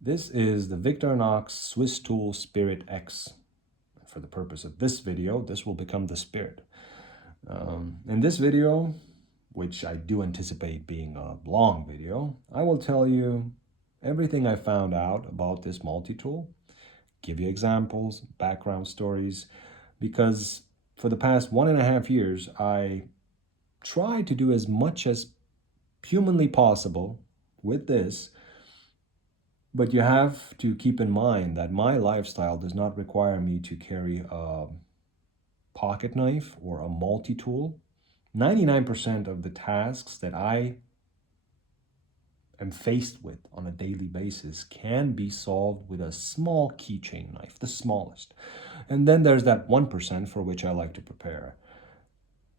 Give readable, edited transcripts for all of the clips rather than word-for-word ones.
This is the Victorinox Swiss Tool Spirit X. For the purpose of this video, this will become the Spirit. In this video, which I do anticipate being a long video, I will tell you everything I found out about this multi-tool, give you examples, background stories, because for the past 1.5 years, I tried to do as much as humanly possible with this. But you have to keep in mind that my lifestyle does not require me to carry a pocket knife or a multi-tool. 99% of the tasks that I am faced with on a daily basis can be solved with a small keychain knife, the smallest. And then there's that 1% for which I like to prepare.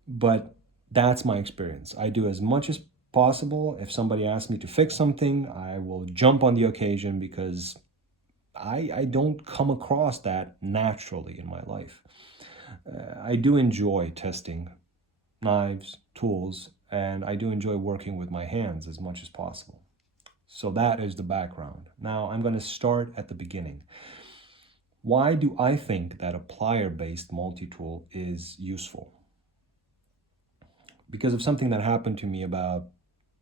But that's my experience. I do as much as possible. If somebody asks me to fix something, I will jump on the occasion because I don't come across that naturally in my life. I do enjoy testing knives, tools, and I do enjoy working with my hands as much as possible. So that is the background. Now I'm going to start at the beginning. Why do I think that a plier-based multi-tool is useful? Because of something that happened to me about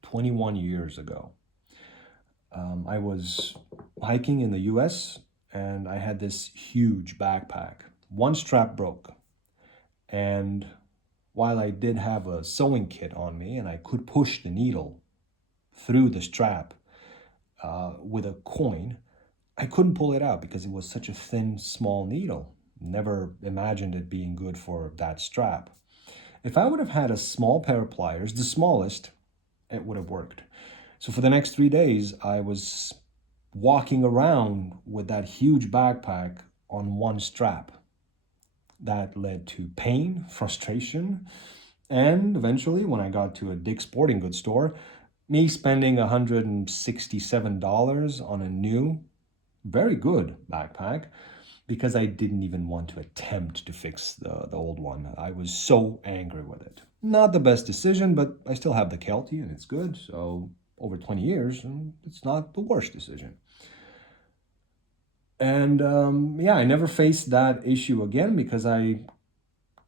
21 years ago. I was hiking in the US and I had this huge backpack. One strap broke. And while I did have a sewing kit on me and I could push the needle through the strap with a coin, I couldn't pull it out because it was such a thin, small needle. Never imagined it being good for that strap. If I would have had a small pair of pliers, the smallest, it would have worked. So for the next 3 days, I was walking around with that huge backpack on one strap. That led to pain, frustration, and eventually, when I got to a Dick's Sporting Goods store, me spending $167 on a new, very good backpack because I didn't even want to attempt to fix the old one. I was so angry with it. Not the best decision, but I still have the Kelty and it's good. So over 20 years, it's not the worst decision. And yeah, I never faced that issue again because I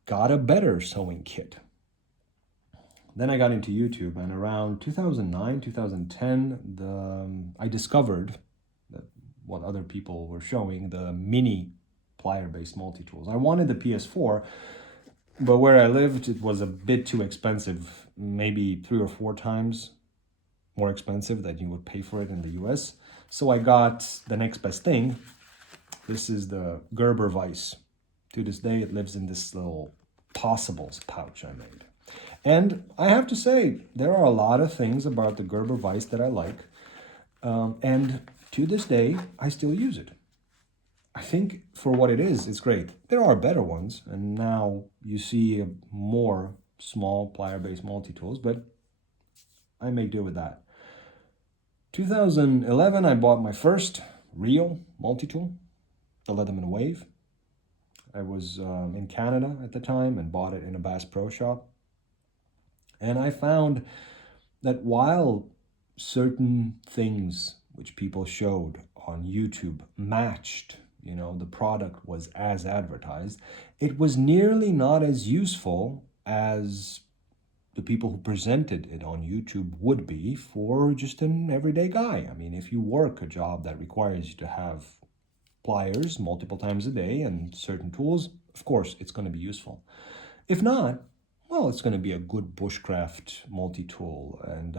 got a better sewing kit. Then I got into YouTube, and around 2009, 2010, I discovered that what other people were showing, the mini plier-based multi-tools. I wanted the PS4, but where I lived, it was a bit too expensive, maybe 3 or 4 times more expensive than you would pay for it in the US. So I got the next best thing. This is the Gerber Vise. To this day, it lives in this little Possibles pouch I made. And I have to say, there are a lot of things about the Gerber Vise that I like. And to this day, I still use it. I think for what it is, it's great. There are better ones, and now you see more small plier-based multi-tools, but I make do with that. 2011, I bought my first real multi-tool, the Leatherman Wave. I was in Canada at the time and bought it in a Bass Pro Shop. And I found that while certain things which people showed on YouTube matched, the product was as advertised, it was nearly not as useful as the people who presented it on YouTube would be for just an everyday guy. I mean, if you work a job that requires you to have pliers multiple times a day and certain tools, of course, it's going to be useful. If not, well, it's going to be a good bushcraft multi-tool and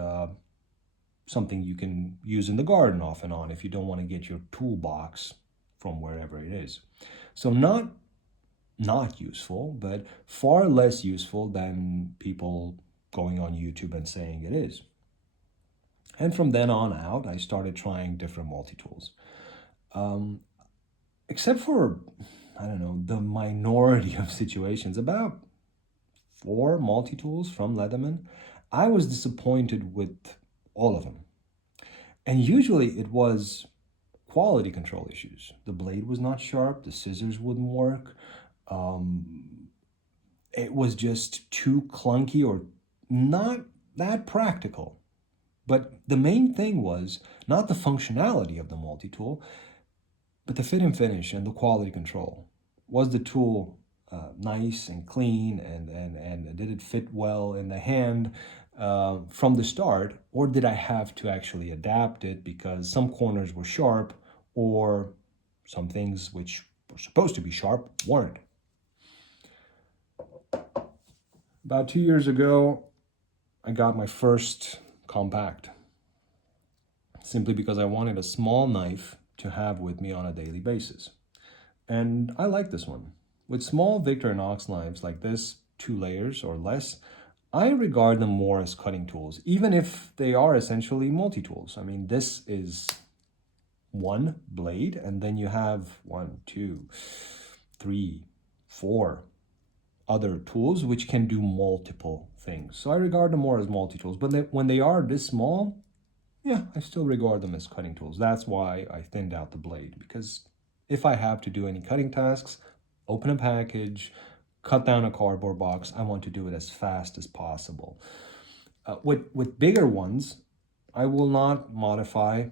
something you can use in the garden off and on if you don't want to get your toolbox from wherever it is. So not useful, but far less useful than people going on YouTube and saying it is. And from then on out, I started trying different multi-tools. Except for, I don't know, the minority of situations, about 4 multi-tools from Leatherman, I was disappointed with all of them. And usually it was quality control issues. The blade was not sharp, the scissors wouldn't work. It was just too clunky or not that practical. But the main thing was not the functionality of the multi-tool, but the fit and finish and the quality control. Was the tool nice and clean, and did it fit well in the hand from the start, or did I have to actually adapt it because some corners were sharp or some things which were supposed to be sharp weren't? About 2 years ago, I got my first compact, simply because I wanted a small knife to have with me on a daily basis. And I like this one. With small Victorinox knives like this, 2 layers or less, I regard them more as cutting tools, even if they are essentially multi-tools. I mean, this is one blade, and then you have 1, 2, 3, 4 other tools which can do multiple things. So I regard them more as multi-tools. But when they are this small, yeah, I still regard them as cutting tools. That's why I thinned out the blade, because if I have to do any cutting tasks, open a package, cut down a cardboard box, I want to do it as fast as possible. With bigger ones, I will not modify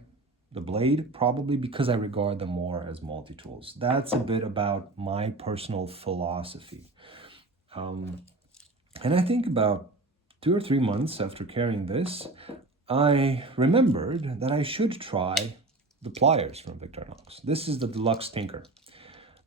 the blade, probably because I regard them more as multi-tools. That's a bit about my personal philosophy. And I think about 2 or 3 months after carrying this, I remembered that I should try the pliers from Victorinox. This is the Deluxe Tinker.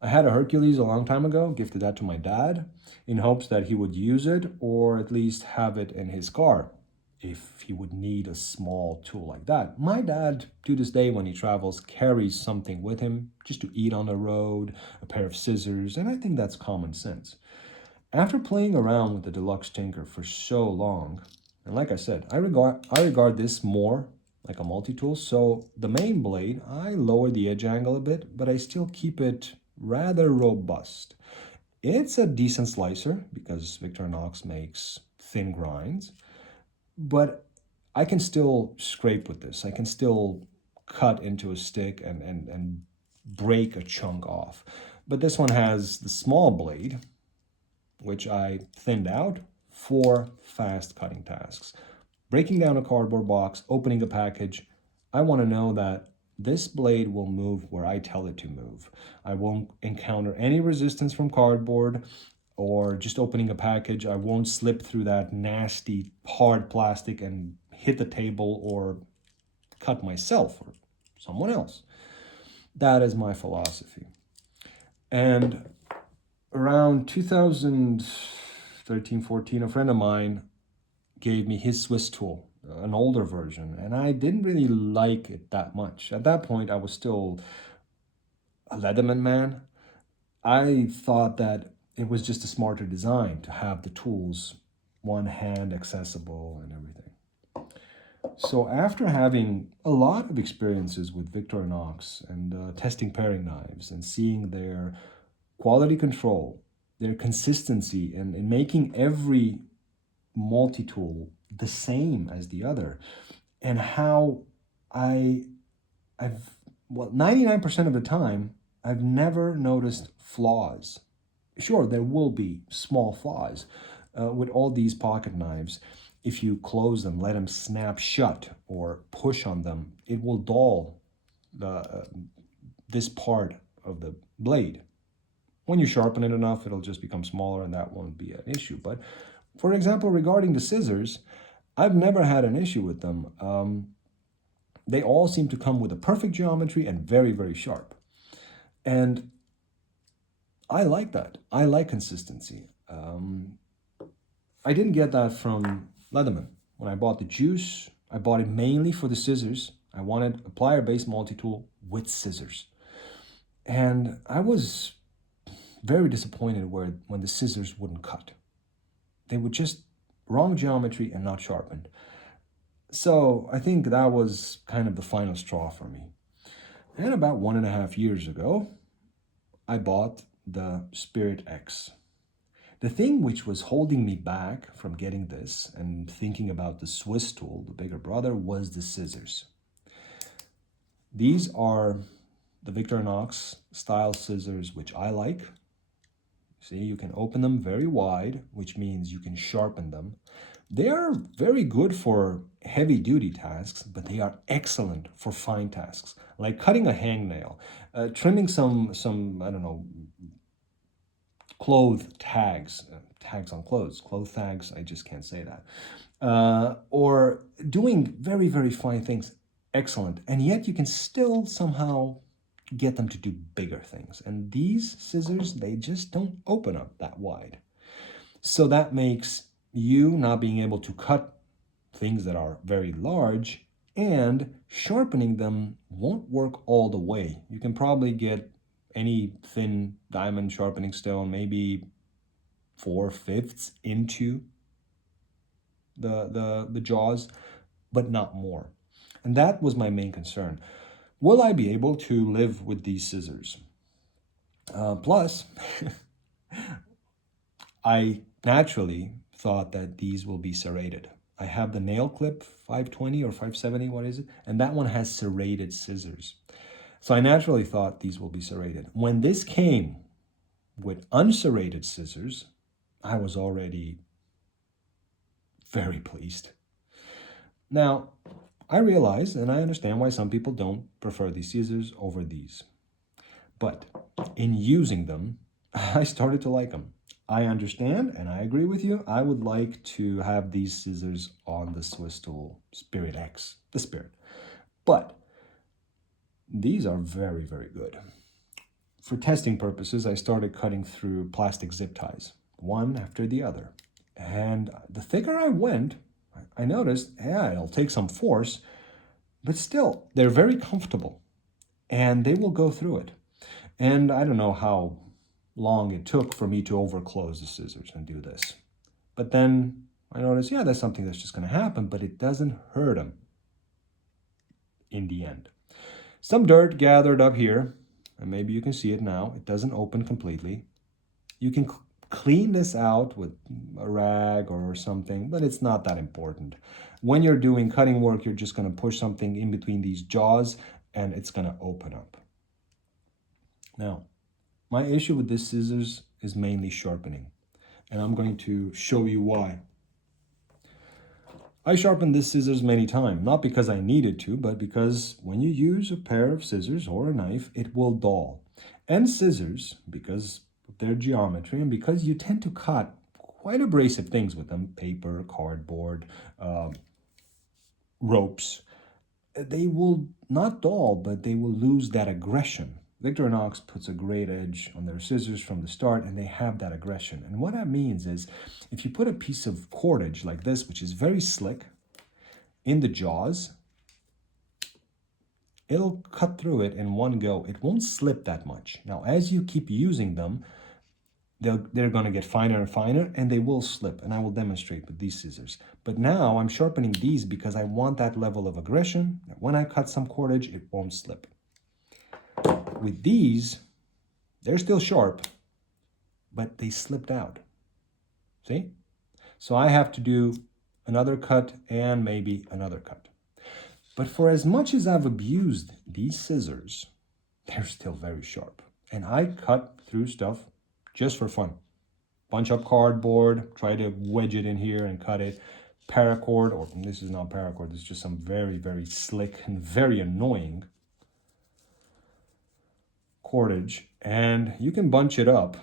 I had a Hercules a long time ago, gifted that to my dad, in hopes that he would use it, or at least have it in his car, if he would need a small tool like that. My dad, to this day when he travels, carries something with him, just to eat on the road, a pair of scissors, and I think that's common sense. After playing around with the Deluxe Tinker for so long, and like I said, I regard this more like a multi-tool. So the main blade, I lower the edge angle a bit, but I still keep it rather robust. It's a decent slicer because Victorinox makes thin grinds, but I can still scrape with this. I can still cut into a stick and break a chunk off. But this one has the small blade, which I thinned out for fast cutting tasks. Breaking down a cardboard box, opening a package, I want to know that this blade will move where I tell it to move. I won't encounter any resistance from cardboard, or just opening a package, I won't slip through that nasty hard plastic and hit the table or cut myself or someone else. That is my philosophy. And around 2013, 14, a friend of mine gave me his Swiss tool, an older version, and I didn't really like it that much. At that point, I was still a Leatherman man. I thought that it was just a smarter design to have the tools one hand accessible and everything. So after having a lot of experiences with Victorinox and testing paring knives and seeing their quality control, their consistency, and in making every multi-tool the same as the other, and how I've 99% of the time I've never noticed flaws. Sure, there will be small flaws with all these pocket knives. If you close them, let them snap shut, or push on them, it will dull this part of the blade. When you sharpen it enough, it'll just become smaller, and that won't be an issue. But for example, regarding the scissors, I've never had an issue with them. They all seem to come with a perfect geometry and very, very sharp. And I like that. I like consistency. I didn't get that from Leatherman. When I bought the Juice, I bought it mainly for the scissors. I wanted a plier-based multi-tool with scissors. And I was very disappointed when the scissors wouldn't cut. They were just wrong geometry and not sharpened. So I think that was kind of the final straw for me. And about 1.5 years ago, I bought the Spirit X. The thing which was holding me back from getting this and thinking about the Swiss tool, the bigger brother, was the scissors. These are the Victorinox style scissors, which I like. See, you can open them very wide, which means you can sharpen them. They are very good for heavy duty tasks, but they are excellent for fine tasks, like cutting a hangnail, trimming some I don't know, cloth tags, tags on clothes, cloth tags, I just can't say that. Or doing very, very fine things, excellent. And yet you can still somehow get them to do bigger things. And these scissors, they just don't open up that wide. So that makes you not being able to cut things that are very large, and sharpening them won't work all the way. You can probably get any thin diamond sharpening stone, maybe 4/5 into the jaws, but not more. And that was my main concern. Will I be able to live with these scissors? Plus, I naturally thought that these will be serrated. I have the nail clip 520 or 570, what is it? And that one has serrated scissors. So I naturally thought these will be serrated. When this came with unserrated scissors, I was already very pleased. Now, I realize and I understand why some people don't prefer these scissors over these. But in using them, I started to like them. I understand and I agree with you. I would like to have these scissors on the Swiss Tool Spirit X, the Spirit. But these are very, very good. For testing purposes, I started cutting through plastic zip ties, one after the other. And the thicker I went, I noticed, yeah, it'll take some force, but still, they're very comfortable and they will go through it. And I don't know how long it took for me to overclose the scissors and do this. But then I noticed, yeah, that's something that's just going to happen, but it doesn't hurt them in the end. Some dirt gathered up here, and maybe you can see it now. It doesn't open completely. You can clean this out with a rag or something, but it's not that important. When you're doing cutting work, you're just going to push something in between these jaws and it's going to open up. Now, my issue with this scissors is mainly sharpening, and I'm going to show you why. I sharpened this scissors many times, not because I needed to, but because when you use a pair of scissors or a knife, it will dull. And scissors, because of their geometry and because you tend to cut quite abrasive things with them, paper, cardboard, ropes, they will not dull, but they will lose that aggression. Victorinox puts a great edge on their scissors from the start, and they have that aggression. And what that means is, if you put a piece of cordage like this, which is very slick, in the jaws, it'll cut through it in one go. It won't slip that much. Now, as you keep using them, they're going to get finer and finer, and they will slip, and I will demonstrate with these scissors. But now I'm sharpening these because I want that level of aggression. When I cut some cordage, it won't slip. With these, they're still sharp, but they slipped out. See? So I have to do another cut and maybe another cut. But for as much as I've abused these scissors, they're still very sharp. And I cut through stuff just for fun. Bunch up cardboard, try to wedge it in here and cut it. Paracord, or this is not paracord, this is just some very, very slick and very annoying cordage, and you can bunch it up.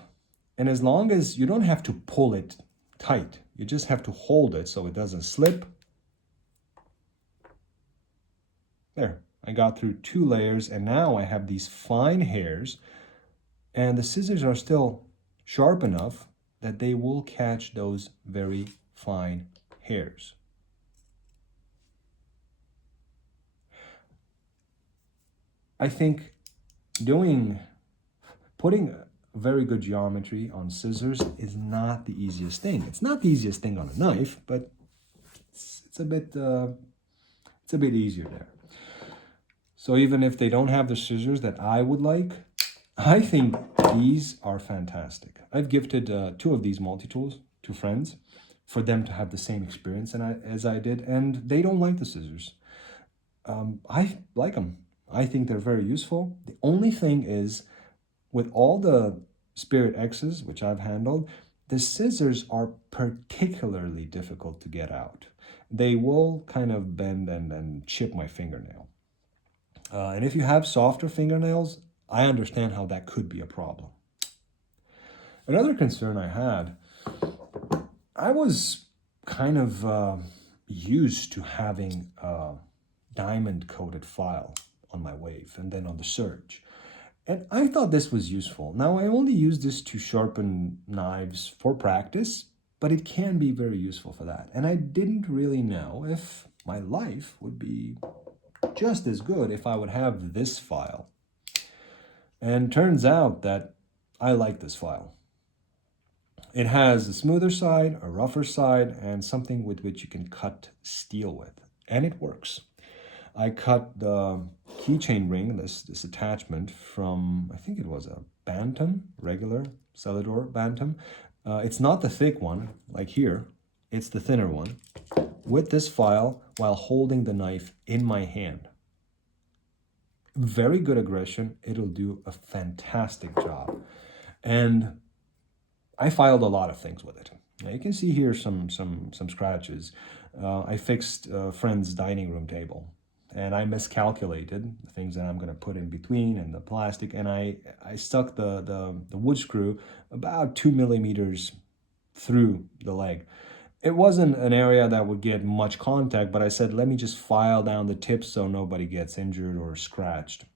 And as long as you don't have to pull it tight, you just have to hold it so it doesn't slip. There, I got through 2 layers, and now I have these fine hairs, and the scissors are still sharp enough that they will catch those very fine hairs. I think putting very good geometry on scissors is not the easiest thing. It's not the easiest thing on a knife, but it's a bit easier there. So even if they don't have the scissors that I would like, I think these are fantastic. I've gifted 2 of these multi-tools to friends for them to have the same experience as I did, and they don't like the scissors. I like them. I think they're very useful. The only thing is, with all the Spirit X's, which I've handled, the scissors are particularly difficult to get out. They will kind of bend and chip my fingernail. And if you have softer fingernails, I understand how that could be a problem. Another concern I had, I was kind of used to having a diamond-coated file on my wave and then on the surge. And I thought this was useful. Now, I only use this to sharpen knives for practice, but it can be very useful for that. And I didn't really know if my life would be just as good if I would have this file. And turns out that I like this file. It has a smoother side, a rougher side, and something with which you can cut steel with. And it works. I cut the keychain ring, this attachment, from, I think it was a bantam, regular Celador bantam. It's not the thick one, like here. It's the thinner one, with this file while holding the knife in my hand. Very good aggression. It'll do a fantastic job. And I filed a lot of things with it. Now you can see here some scratches. I fixed a friend's dining room table. And I miscalculated the things that I'm going to put in between and the plastic, and I stuck the wood screw about 2 millimeters through the leg. It wasn't an area that would get much contact, but I said, let me just file down the tips so nobody gets injured or scratched.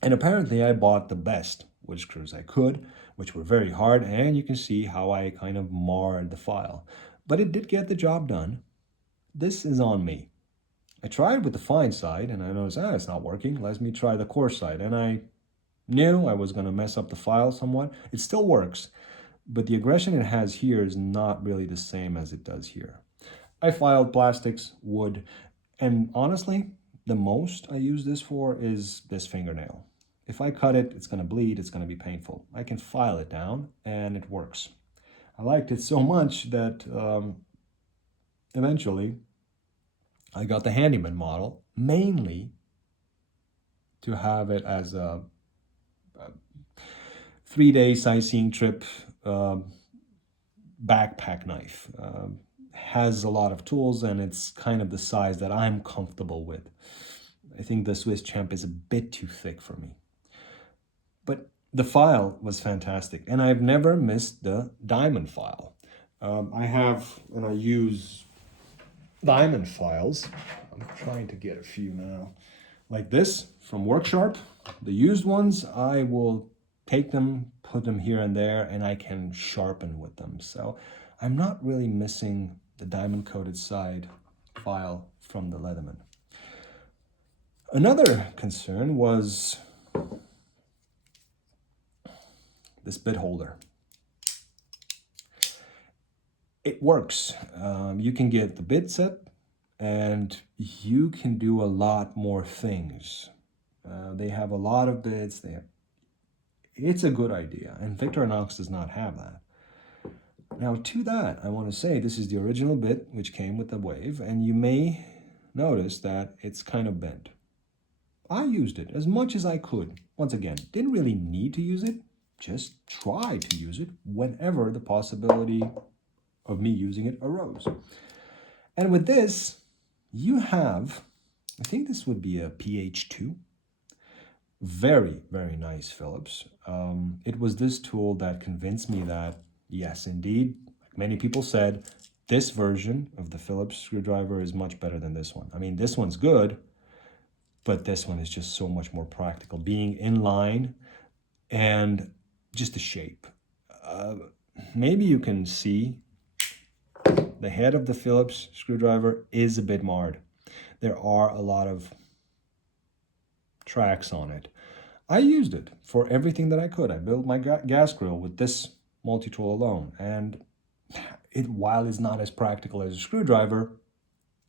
And apparently I bought the best wood screws I could, which were very hard, and you can see how I kind of marred the file. But it did get the job done. This is on me. I tried with the fine side, and I noticed, it's not working. Let me try the coarse side. And I knew I was going to mess up the file somewhat. It still works, but the aggression it has here is not really the same as it does here. I filed plastics, wood, and honestly, the most I use this for is this fingernail. If I cut it, it's going to bleed, it's going to be painful. I can file it down, and it works. I liked it so much that eventually I got the Handyman model, mainly to have it as a 3-day sightseeing trip backpack knife. Has a lot of tools, and it's kind of the size that I'm comfortable with. I think the Swiss Champ is a bit too thick for me. But the file was fantastic, and I've never missed the diamond file. I have, and I use diamond files. I'm trying to get a few now. Like this from Worksharp. The used ones, I will take them, put them here and there, and I can sharpen with them. So I'm not really missing the diamond coated side file from the Leatherman. Another concern was this bit holder. It works. You can get the bit set, and you can do a lot more things. They have a lot of bits. It's a good idea, and Victorinox does not have that. Now, to that, I want to say this is the original bit which came with the wave, and you may notice that it's kind of bent. I used it as much as I could. Once again, didn't really need to use it, just try to use it whenever the possibility of me using it arose. And with this, you have, I think this would be a PH2. Very, very nice Phillips. It was this tool that convinced me that, yes, indeed, like many people said, this version of the Phillips screwdriver is much better than this one. I mean, this one's good, but this one is just so much more practical. Being in line and just the shape. Maybe you can see the head of the Phillips screwdriver is a bit marred. There are a lot of tracks on it. I used it for everything that I could. I built my gas grill with this multi-tool alone, and it, while it's not as practical as a screwdriver,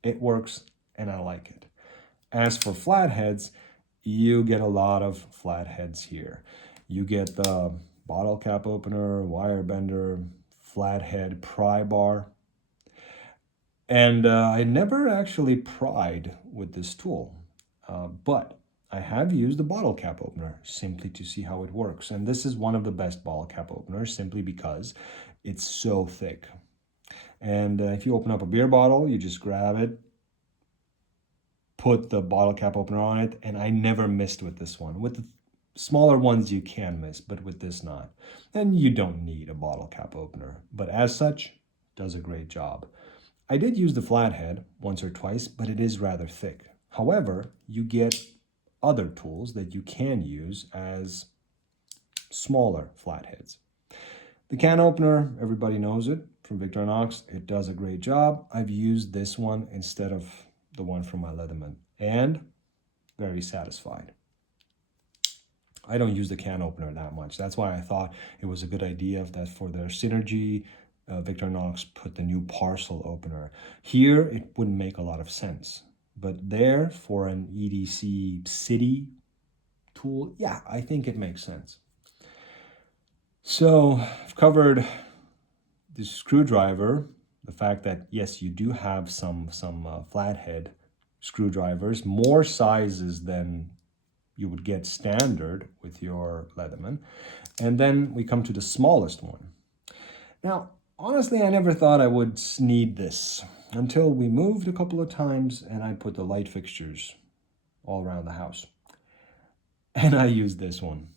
it works and I like it. As for flatheads, you get a lot of flatheads here. You get the bottle cap opener, wire bender, flathead pry bar. And I never actually pried with this tool, but I have used the bottle cap opener simply to see how it works. And this is one of the best bottle cap openers simply because It's so thick. And if you open up a beer bottle, you just grab it, put the bottle cap opener on it, and I never missed with this one. With the smaller ones you can miss, but with this not. And you don't need a bottle cap opener, but as such, does a great job. I did use the flathead once or twice, but it is rather thick. However, you get other tools that you can use as smaller flatheads. The can opener, everybody knows it from Victorinox. It does a great job. I've used this one instead of the one from my Leatherman, and very satisfied. I don't use the can opener that much. That's why I thought it was a good idea that for their synergy, Victorinox put the new parcel opener. Here, it wouldn't make a lot of sense. But there, for an EDC city tool, yeah, I think it makes sense. So I've covered the screwdriver, the fact that, yes, you do have some flathead screwdrivers, more sizes than you would get standard with your Leatherman. And then we come to the smallest one. Now, honestly, I never thought I would need this until we moved a couple of times and I put the light fixtures all around the house. And I used this one.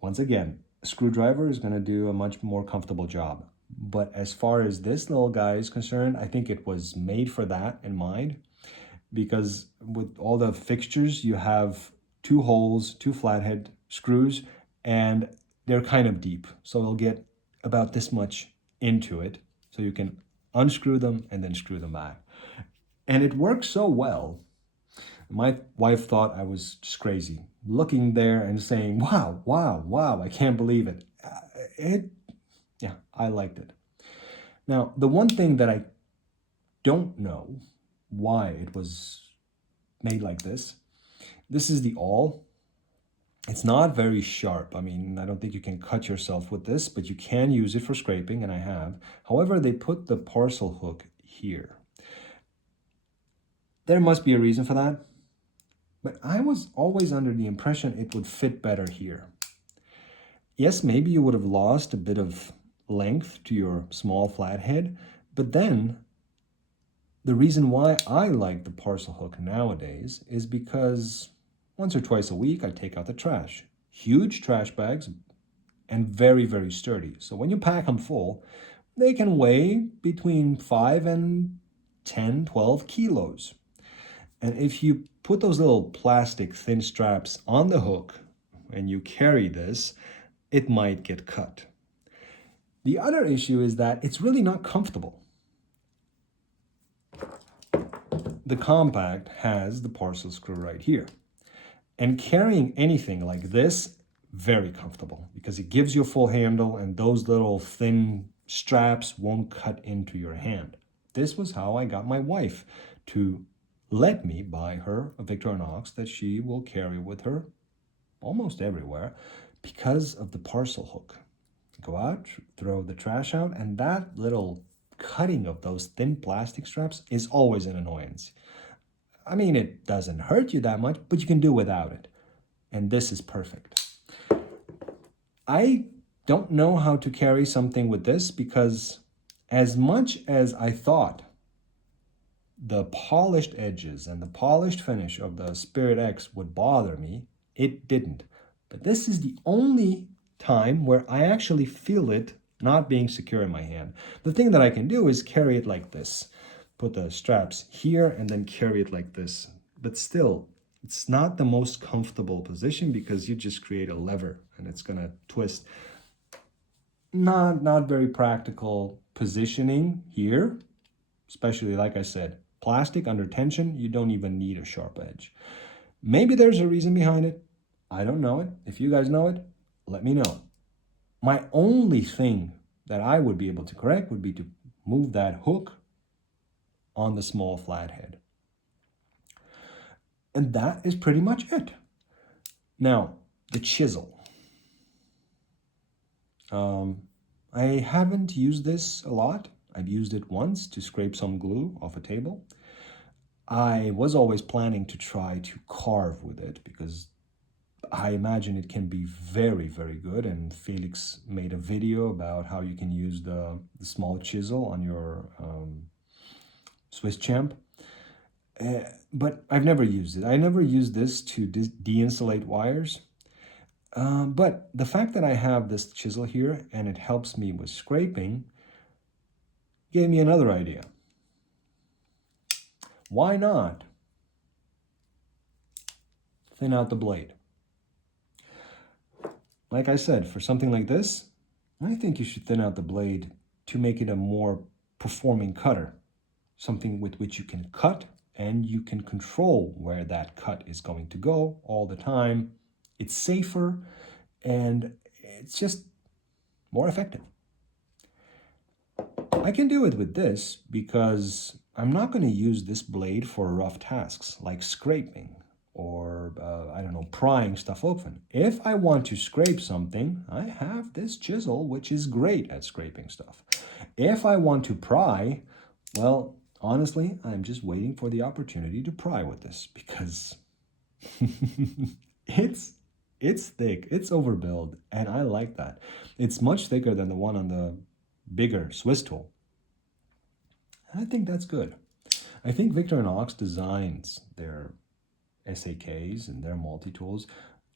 Once again, a screwdriver is going to do a much more comfortable job. But as far as this little guy is concerned, I think it was made for that in mind, because with all the fixtures, you have 2 holes, 2 flathead screws, and they're kind of deep. So they'll get about this much into it. So you can unscrew them and then screw them back. And it works so well. My wife thought I was just crazy, looking there and saying, wow, wow, wow, I can't believe it. Yeah, I liked it. Now, the one thing that I don't know why it was made like this is the awl. It's not very sharp. I mean, I don't think you can cut yourself with this, but you can use it for scraping, and I have. However, they put the parcel hook here. There must be a reason for that, but I was always under the impression it would fit better here. Yes, maybe you would have lost a bit of length to your small flathead, but then the reason why I like the parcel hook nowadays is because once or twice a week I take out the trash. Huge trash bags and very, very sturdy. So when you pack them full, they can weigh between 5 and 10, 12 kilos. And if you put those little plastic thin straps on the hook and you carry this, it might get cut. The other issue is that it's really not comfortable. The compact has the parcel screw right here. And carrying anything like this, very comfortable, because it gives you a full handle and those little thin straps won't cut into your hand. This was how I got my wife to let me buy her a Victorinox that she will carry with her almost everywhere because of the parcel hook. Go out, throw the trash out, and that little cutting of those thin plastic straps is always an annoyance. I mean, it doesn't hurt you that much, but you can do without it. And this is perfect. I don't know how to carry something with this because as much as I thought the polished edges and the polished finish of the Spirit X would bother me, it didn't. But this is the only time where I actually feel it not being secure in my hand. The thing that I can do is carry it like this. Put the straps here and then carry it like this. But still, it's not the most comfortable position because you just create a lever and it's gonna twist. Not very practical positioning here, especially like I said, plastic under tension, you don't even need a sharp edge. Maybe there's a reason behind it. I don't know it. If you guys know it, let me know. My only thing that I would be able to correct would be to move that hook on the small flathead. And that is pretty much it. Now, the chisel. I haven't used this a lot. I've used it once to scrape some glue off a table. I was always planning to try to carve with it because I imagine it can be very, very good. And Felix made a video about how you can use the small chisel on your Swiss Champ. But I've never used it. I never used this to de-insulate wires. But the fact that I have this chisel here and it helps me with scraping gave me another idea. Why not thin out the blade? Like I said, for something like this, I think you should thin out the blade to make it a more performing cutter. Something with which you can cut and you can control where that cut is going to go all the time. It's safer and it's just more effective. I can do it with this because I'm not going to use this blade for rough tasks like scraping or, I don't know, prying stuff open. If I want to scrape something, I have this chisel, which is great at scraping stuff. If I want to pry, well, honestly, I'm just waiting for the opportunity to pry with this because it's thick, it's overbuilt, and I like that. It's much thicker than the one on the bigger Swiss tool. I think that's good. I think Victorinox designs their SAKs and their multi-tools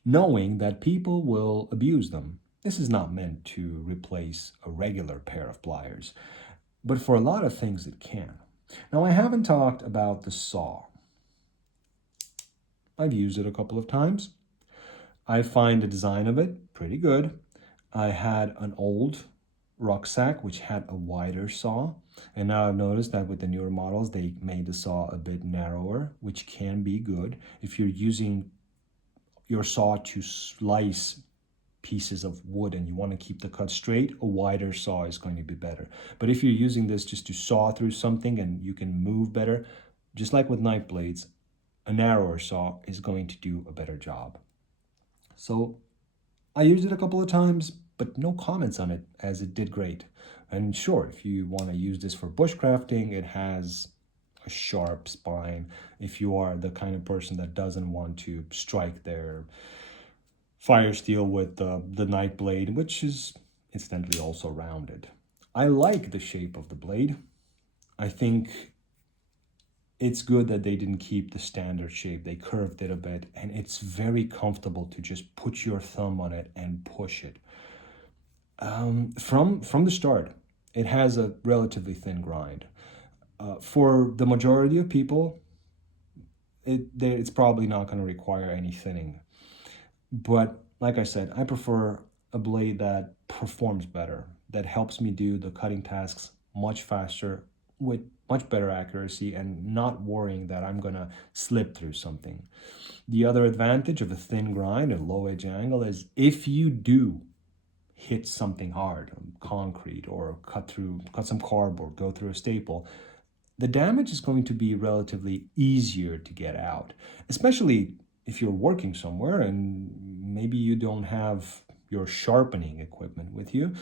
knowing that people will abuse them. This is not meant to replace a regular pair of pliers, but for a lot of things it can. Now, I haven't talked about the saw. I've used it a couple of times. I find the design of it pretty good. I had an old rucksack which had a wider saw, and now I've noticed that with the newer models they made the saw a bit narrower, which can be good if you're using your saw to slice pieces of wood and you want to keep the cut straight. A wider saw is going to be better. But if you're using this just to saw through something and you can move better, just like with knife blades, a narrower saw is going to do a better job. So I used it a couple of times, but no comments on it, as it did great. And sure, if you want to use this for bushcrafting, it has a sharp spine. If you are the kind of person that doesn't want to strike their fire steel with the knife blade, which is incidentally also rounded. I like the shape of the blade. I think it's good that they didn't keep the standard shape. They curved it a bit, and it's very comfortable to just put your thumb on it and push it. From the start, it has a relatively thin grind. For the majority of people, it's probably not going to require any thinning. But like I said, I prefer a blade that performs better, that helps me do the cutting tasks much faster with much better accuracy and not worrying that I'm going to slip through something. The other advantage of a thin grind and low edge angle is if you do hit something hard, concrete, or cut some cardboard, go through a staple, the damage is going to be relatively easier to get out, especially if you're working somewhere and maybe you don't have your sharpening equipment with you.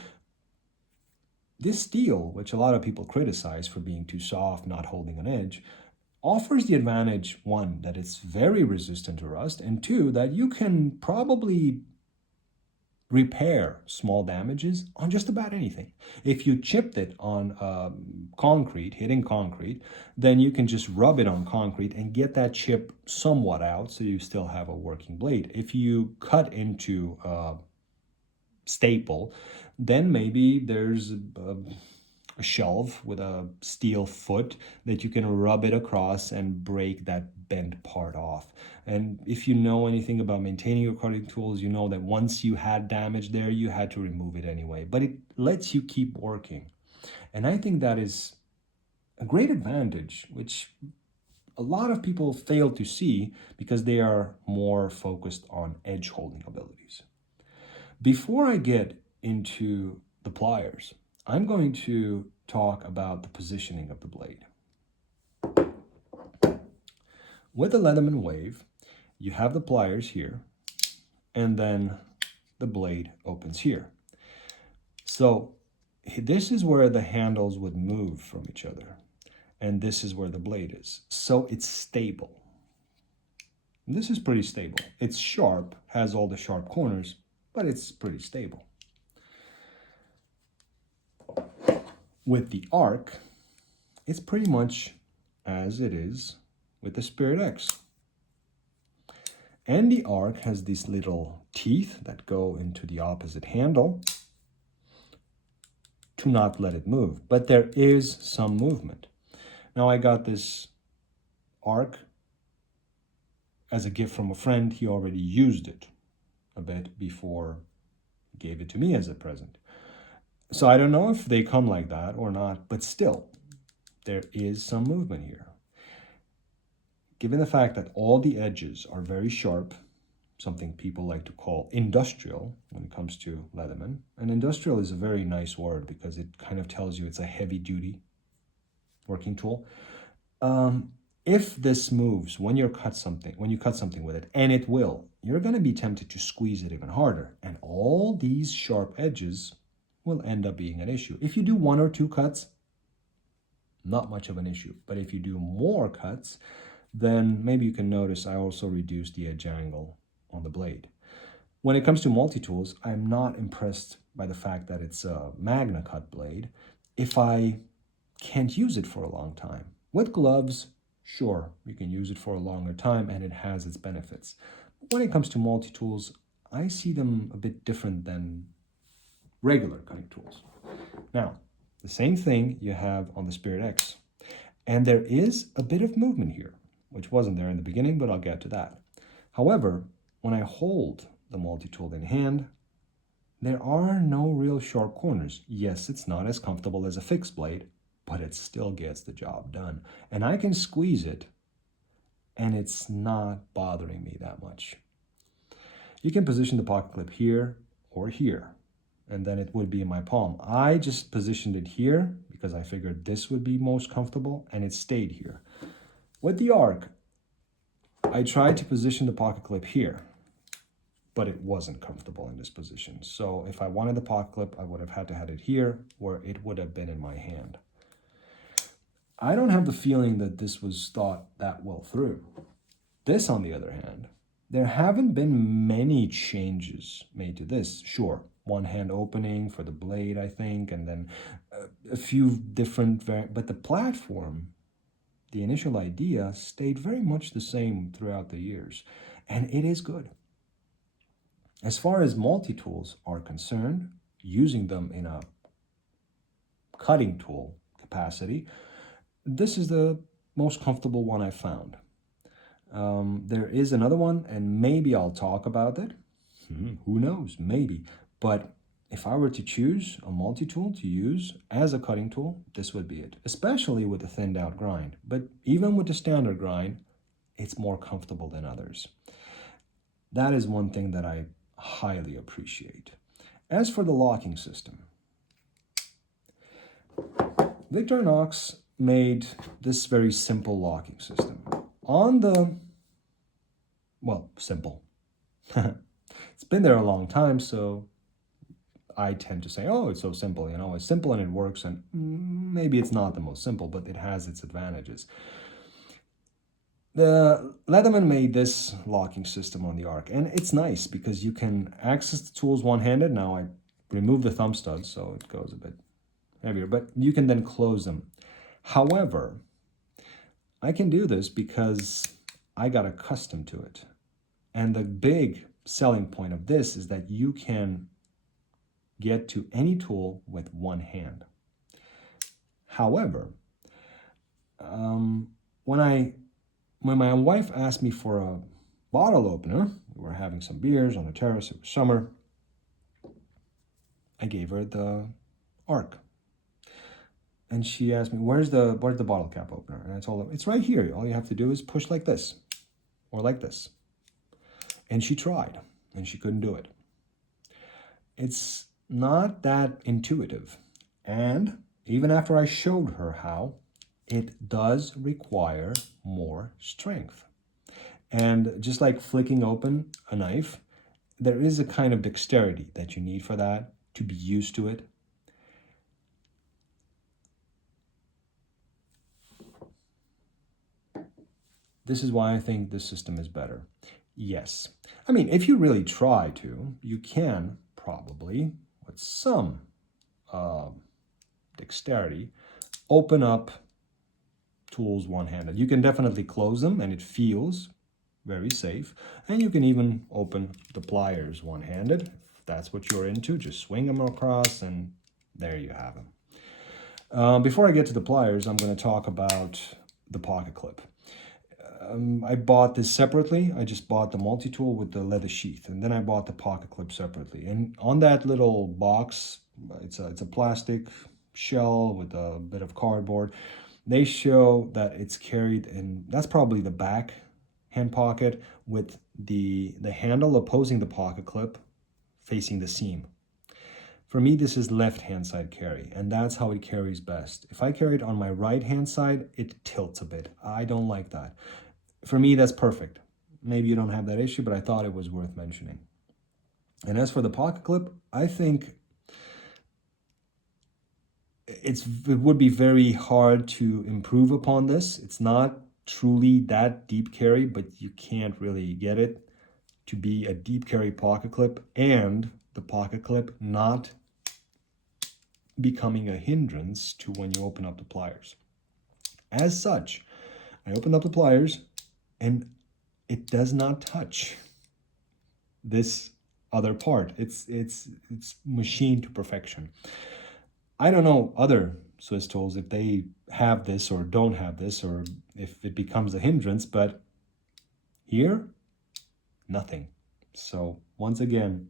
This steel, which a lot of people criticize for being too soft, not holding an edge, offers the advantage, one, that it's very resistant to rust, and two, that you can probably repair small damages on just about anything. If you chipped it on concrete, hitting concrete, then you can just rub it on concrete and get that chip somewhat out so you still have a working blade. If you cut into staple, then maybe there's a shelf with a steel foot that you can rub it across and break that bent part off. And if you know anything about maintaining your cutting tools, you know that once you had damage there, you had to remove it anyway. But it lets you keep working. And I think that is a great advantage, which a lot of people fail to see because they are more focused on edge holding abilities. Before I get into the pliers, I'm going to talk about the positioning of the blade. With the Leatherman Wave, you have the pliers here, and then the blade opens here. So this is where the handles would move from each other, and this is where the blade is. So it's stable. And this is pretty stable. It's sharp, has all the sharp corners, but it's pretty stable. With the arc, it's pretty much as it is with the Spirit X. And the arc has these little teeth that go into the opposite handle to not let it move. But there is some movement. Now I got this arc as a gift from a friend. He already used it a bit before he gave it to me as a present. So I don't know if they come like that or not, but still, there is some movement here. Given the fact that all the edges are very sharp, something people like to call industrial when it comes to Leatherman. And industrial is a very nice word because it kind of tells you it's a heavy-duty working tool. If this moves when you cut something with it, and it will, you're going to be tempted to squeeze it even harder. And all these sharp edges will end up being an issue. If you do 1 or 2 cuts, not much of an issue. But if you do more cuts, then maybe you can notice I also reduced the edge angle on the blade. When it comes to multi-tools, I'm not impressed by the fact that it's a Magna cut blade if I can't use it for a long time. With gloves, sure, you can use it for a longer time and it has its benefits. But when it comes to multi-tools, I see them a bit different than regular cutting tools. Now, the same thing you have on the Spirit X. And there is a bit of movement here, which wasn't there in the beginning, but I'll get to that. However, when I hold the multi-tool in hand, there are no real sharp corners. Yes, it's not as comfortable as a fixed blade, but it still gets the job done. And I can squeeze it, and it's not bothering me that much. You can position the pocket clip here or here, and then it would be in my palm. I just positioned it here because I figured this would be most comfortable, and it stayed here. With the arc, I tried to position the pocket clip here, but it wasn't comfortable in this position. So if I wanted the pocket clip, I would have had to have it here where it would have been in my hand. I don't have the feeling that this was thought that well through. This, on the other hand, there haven't been many changes made to this. Sure, one hand opening for the blade, I think, and then a few different, but the platform, the initial idea, stayed very much the same throughout the years, and it is good. As far as multi-tools are concerned, using them in a cutting tool capacity, this is the most comfortable one I've found. There is another one, and maybe I'll talk about it. Who knows? Maybe. But if I were to choose a multi-tool to use as a cutting tool, this would be it, especially with the thinned out grind. But even with the standard grind, it's more comfortable than others. That is one thing that I highly appreciate. As for the locking system, Victorinox made this very simple locking system. Simple. It's been there a long time, so I tend to say, oh, it's so simple, it's simple and it works, and maybe it's not the most simple, but it has its advantages. The Leatherman made this locking system on the arc, and it's nice because you can access the tools one-handed. Now I remove the thumb stud, so it goes a bit heavier, but you can then close them. However, I can do this because I got accustomed to it. And the big selling point of this is that you can get to any tool with one hand. However, when my wife asked me for a bottle opener, we were having some beers on the terrace, it was summer, I gave her the arc. And she asked me, where's the bottle cap opener? And I told her, it's right here. All you have to do is push like this or like this. And she tried, and she couldn't do it. It's not that intuitive. And even after I showed her how, it does require more strength. And just like flicking open a knife, there is a kind of dexterity that you need for that, to be used to it. This is why I think this system is better. Yes. I mean, if you really try to, you can probably, with some dexterity, open up tools one-handed. You can definitely close them and it feels very safe. And you can even open the pliers one-handed. If that's what you're into, just swing them across and there you have them. Before I get to the pliers, I'm going to talk about the pocket clip. I bought this separately. I just bought the multi-tool with the leather sheath, and then I bought the pocket clip separately. And on that little box, it's a plastic shell with a bit of cardboard. They show that it's carried in, that's probably the back hand pocket with the handle opposing the pocket clip facing the seam. For me, this is left hand side carry, and that's how it carries best. If I carry it on my right hand side, it tilts a bit. I don't like that. For me, that's perfect. Maybe you don't have that issue, but I thought it was worth mentioning. And as for the pocket clip, I think it would be very hard to improve upon this. It's not truly that deep carry, but you can't really get it to be a deep carry pocket clip and the pocket clip not becoming a hindrance to when you open up the pliers. As such, I opened up the pliers and it does not touch this other part. It's machined to perfection. I don't know other Swiss tools if they have this or don't have this, or if it becomes a hindrance, but here, nothing. So once again,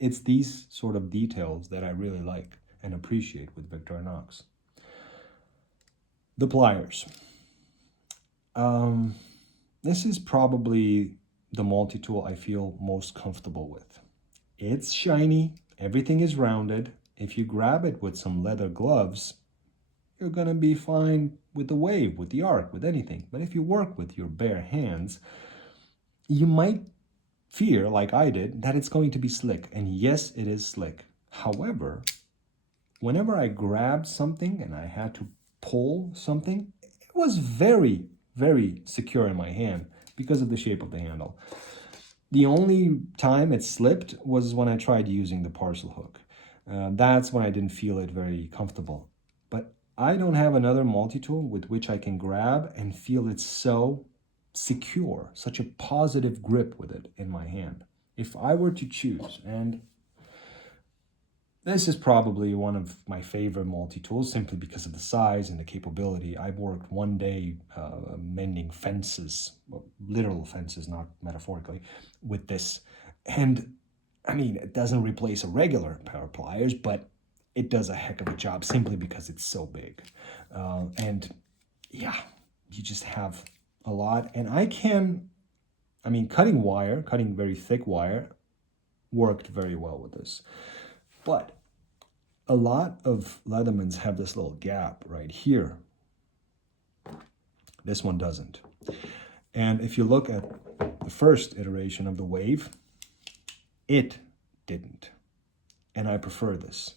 it's these sort of details that I really like and appreciate with Victorinox. The pliers. This is probably the multi-tool I feel most comfortable with. It's shiny, everything is rounded. If you grab it with some leather gloves, you're gonna be fine with the wave, with the arc, with anything. But if you work with your bare hands, you might fear, like I did, that it's going to be slick. And yes, it is slick. However, whenever I grabbed something and I had to pull something, it was very, very secure in my hand because of the shape of the handle. The only time it slipped was when I tried using the parcel hook. That's when I didn't feel it very comfortable. But I don't have another multi-tool with which I can grab and feel it so secure, such a positive grip with it in my hand. If I were to choose, and this is probably one of my favorite multi-tools simply because of the size and the capability. I worked one day mending fences, literal fences, not metaphorically, with this. And I mean, it doesn't replace a regular pair of pliers, but it does a heck of a job simply because it's so big. And yeah, you just have a lot. And cutting very thick wire worked very well with this. But a lot of Leathermans have this little gap right here. This one doesn't. And if you look at the first iteration of the Wave, it didn't. And I prefer this.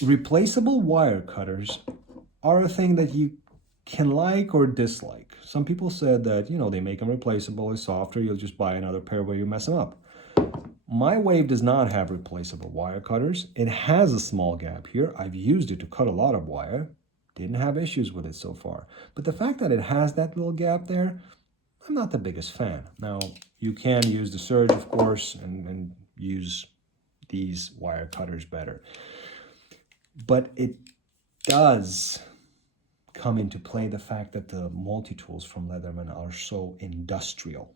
Replaceable wire cutters are a thing that you can like or dislike. Some people said that, they make them replaceable, it's softer, you'll just buy another pair where you mess them up. My Wave does not have replaceable wire cutters. It has a small gap here. I've used it to cut a lot of wire. Didn't have issues with it so far. But the fact that it has that little gap there, I'm not the biggest fan. Now, you can use the Surge, of course, and use these wire cutters better. But it does come into play the fact that the multi-tools from Leatherman are so industrial.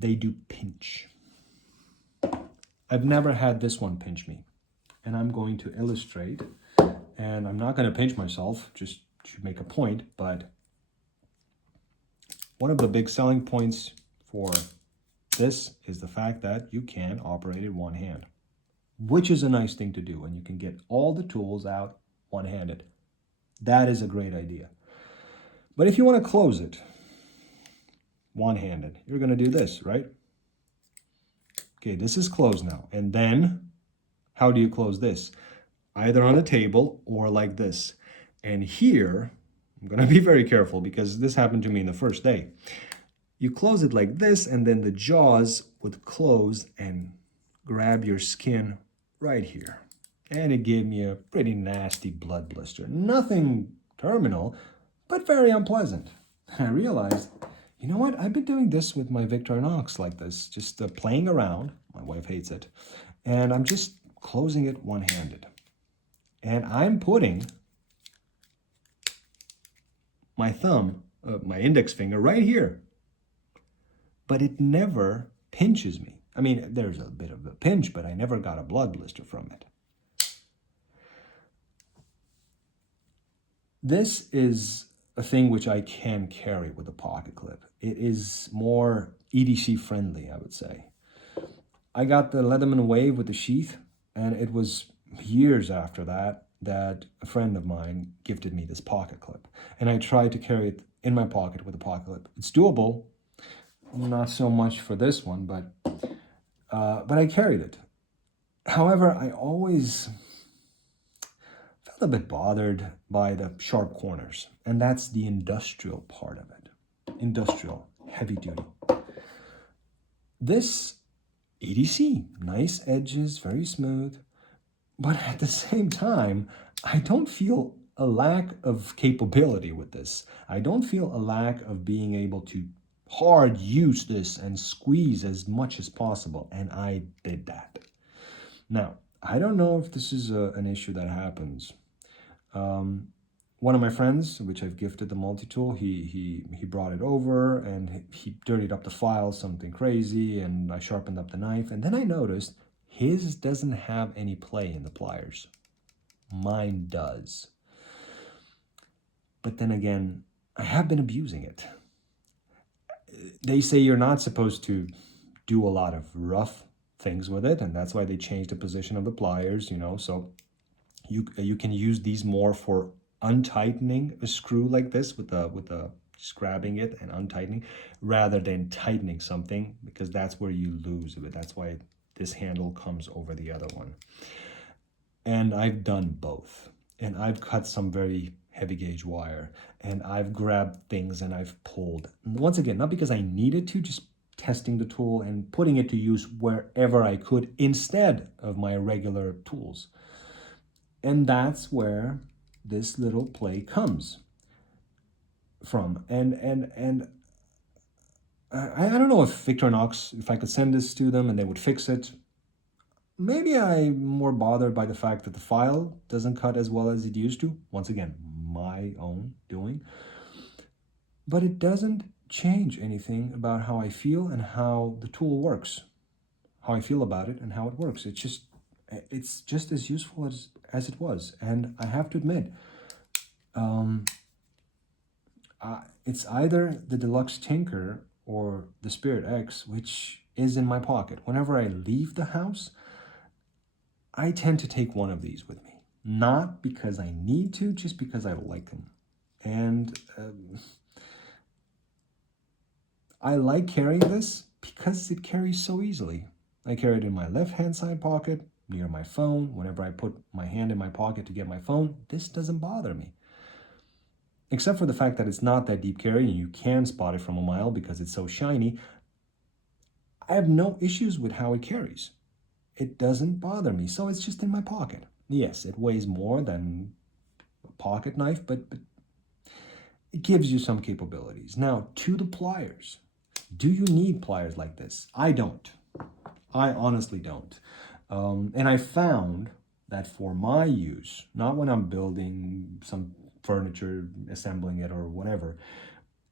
They do pinch. I've never had this one pinch me, and I'm going to illustrate, and I'm not going to pinch myself just to make a point, but one of the big selling points for this is the fact that you can operate it one hand, which is a nice thing to do, and you can get all the tools out one-handed. That is a great idea. But if you want to close it one-handed, you're going to do this, right? Okay, this is closed now. And then, how do you close this? Either on a table or like this. And here, I'm gonna be very careful because this happened to me in the first day. You close it like this, and then the jaws would close and grab your skin right here. And it gave me a pretty nasty blood blister. Nothing terminal, but very unpleasant. And I realized, you know what? I've been doing this with my Victorinox like this, just playing around. My wife hates it. And I'm just closing it one-handed. And I'm putting my thumb, my index finger right here. But it never pinches me. I mean, there's a bit of a pinch, but I never got a blood blister from it. This is a thing which I can carry with a pocket clip. It is more EDC friendly, I would say. I got the Leatherman Wave with the sheath, and it was years after that that a friend of mine gifted me this pocket clip. And I tried to carry it in my pocket with a pocket clip. It's doable, not so much for this one, but I carried it. However, I always felt a bit bothered by the sharp corners, and that's the industrial part of it. Industrial, heavy duty. This EDC, nice edges, very smooth, but at the same time, I don't feel a lack of capability with this. I don't feel a lack of being able to hard use this and squeeze as much as possible, and I did that. Now, I don't know if this is an issue that happens. One of my friends, which I've gifted the Multitool, he brought it over and he dirtied up the file, something crazy, and I sharpened up the knife, and then I noticed his doesn't have any play in the pliers. Mine does. But then again, I have been abusing it. They say you're not supposed to do a lot of rough things with it, and that's why they changed the position of the pliers, you know, so you can use these more for untightening a screw like this with the just grabbing it and untightening rather than tightening something, because that's where you lose it. That's why this handle comes over the other one. And I've done both, and I've cut some very heavy gauge wire, and I've grabbed things and I've pulled. Once again, not because I needed to, just testing the tool and putting it to use wherever I could instead of my regular tools. And that's where this little play comes from. And I don't know if Victorinox, if I could send this to them and they would fix it. Maybe I'm more bothered by the fact that the file doesn't cut as well as it used to. Once again, my own doing. But it doesn't change anything about how I feel and how the tool works. How I feel about it and how it works. It's just as useful as it was. And I have to admit, it's either the Deluxe Tinker or the Spirit X, which is in my pocket. Whenever I leave the house, I tend to take one of these with me. Not because I need to, just because I like them. And I like carrying this because it carries so easily. I carry it in my left-hand side pocket, near my phone. Whenever I put my hand in my pocket to get my phone, this doesn't bother me. Except for the fact that it's not that deep carry and you can spot it from a mile because it's so shiny. I have no issues with how it carries. It doesn't bother me, so it's just in my pocket. Yes, it weighs more than a pocket knife, but it gives you some capabilities. Now, to the pliers. Do you need pliers like this? I don't. I honestly don't. And I found that for my use, not when I'm building some furniture, assembling it or whatever,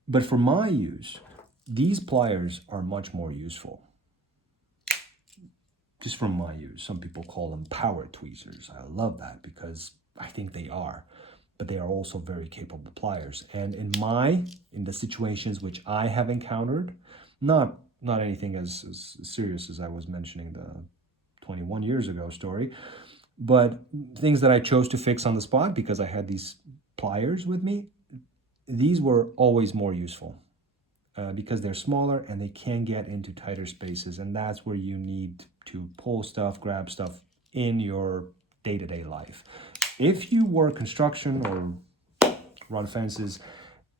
but for my use, these pliers are much more useful. Just from my use. Some people call them power tweezers. I love that because I think they are, but they are also very capable pliers. And in the situations which I have encountered, not anything as serious as I was mentioning the 21 years ago story, but things that I chose to fix on the spot because I had these pliers with me, these were always more useful because they're smaller and they can get into tighter spaces, and that's where you need to pull stuff, grab stuff in your day-to-day life. If you work construction or run fences,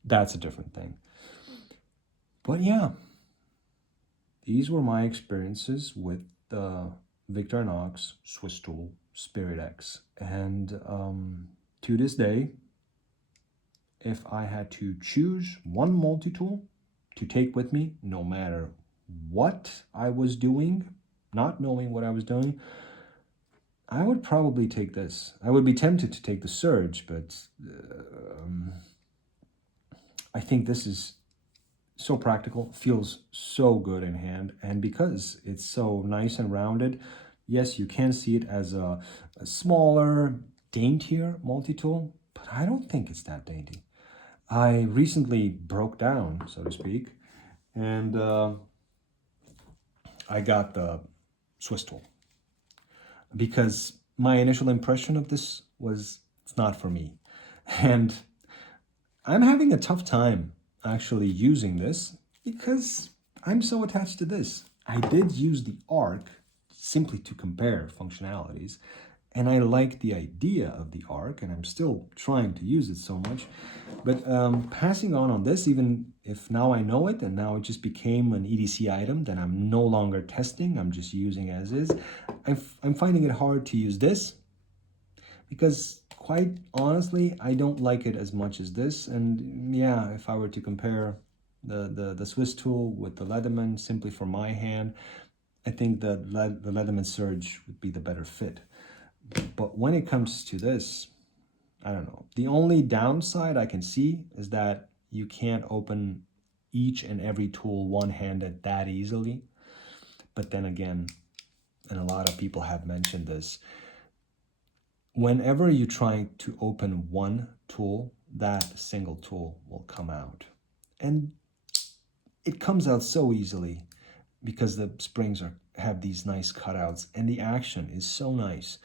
that's a different thing. But yeah, these were my experiences with the Victorinox Swiss tool Spirit X. And to this day, if I had to choose one multi-tool to take with me, no matter what I was doing, not knowing what I was doing, I would probably take this. I would be tempted to take the Surge, but I think this is so practical, feels so good in hand, and because it's so nice and rounded, yes, you can see it as a smaller, daintier multi-tool, but I don't think it's that dainty. I recently broke down, so to speak, and I got the Swiss tool because my initial impression of this was it's not for me. And I'm having a tough time actually using this because I'm so attached to this. I did use the arc simply to compare functionalities, and I like the idea of the arc, and I'm still trying to use it so much. But passing on this, even if now I know it and now it just became an EDC item that I'm no longer testing, I'm just using as is, I'm finding it hard to use this because quite honestly, I don't like it as much as this. And yeah, if I were to compare the Swiss tool with the Leatherman simply for my hand, I think the Leatherman Surge would be the better fit. But when it comes to this, I don't know. The only downside I can see is that you can't open each and every tool one-handed that easily. But then again, and a lot of people have mentioned this, whenever you try to open one tool, that single tool will come out. And it comes out so easily because the springs have these nice cutouts and the action is so nice.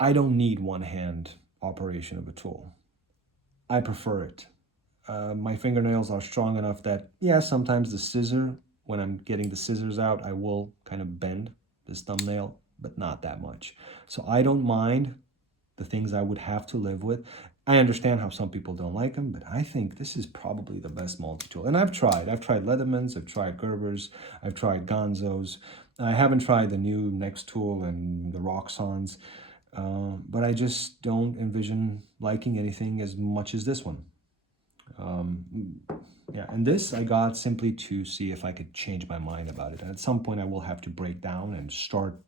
I don't need one-hand operation of a tool. I prefer it. My fingernails are strong enough that, yeah, sometimes the scissor, when I'm getting the scissors out, I will kind of bend this thumbnail, but not that much. So I don't mind the things I would have to live with. I understand how some people don't like them, but I think this is probably the best multi-tool. And I've tried Leathermans, I've tried Gerbers, I've tried Gonzos. I haven't tried the new Next Tool and the Roxxons, but I just don't envision liking anything as much as this one. Yeah, and this I got simply to see if I could change my mind about it. And at some point I will have to break down and start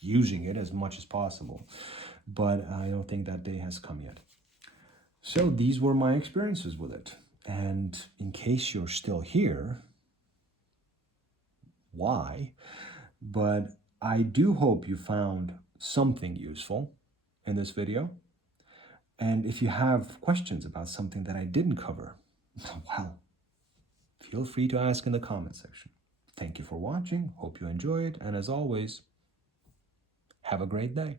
using it as much as possible. But I don't think that day has come yet. So these were my experiences with it. And in case you're still here, why? But I do hope you found something useful in this video. And if you have questions about something that I didn't cover, well, feel free to ask in the comment section. Thank you for watching. Hope you enjoyed. And as always, have a great day.